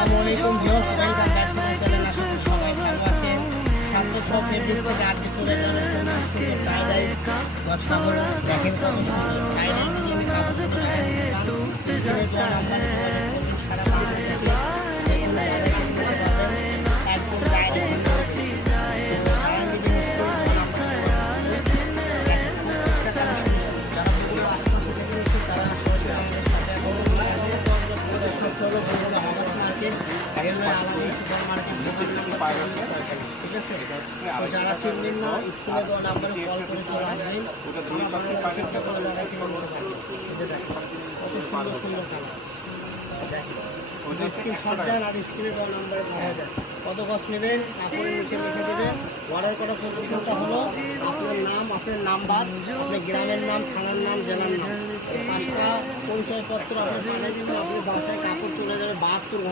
আসসালামু আলাইকুম viewers, welcome back to my channel. আশা করি সবাই ভালো আছেন। শান্ত সব ফেব্রিক্স থেকে আজকে চলে গেল সুন্দর সুন্দর টাইডাই গছাগর। দেখেন কত সুন্দর টাইডাই ডিজাইনের কাপড় স্ক্রিনে দেওয়া নাম্বারে যোগাযোগ করবেন। সারা বাংলাদেশে একদম ডাইরেক্ট ঠিক আছে। যারা চিনবেন না স্কুলে দেওয়া নাম্বারে কল করে চলে আসবেন। শিক্ষা করে জায়গা থেকে মনে থাকবে। কত সুন্দর সুন্দর কালার দেখেন। স্ক্রিনশট দেন আর স্ক্রিনে দেওয়া নাম্বারে পাওয়া যায়। কত গছ নেবেন কাপড়ের নিচে লিখে দেবেন। অর্ডার করার পদ্ধতিটা হলো আপনার নাম, আপনার নাম্বার, আপনার গ্রামের নাম, থানার নাম, জেলার নাম, 5টা পরিচয়পত্র আপনার পাঠিয়ে দিবেন। আপনার বাসায় কাপড় চলে যাবে 72 ঘন্টা।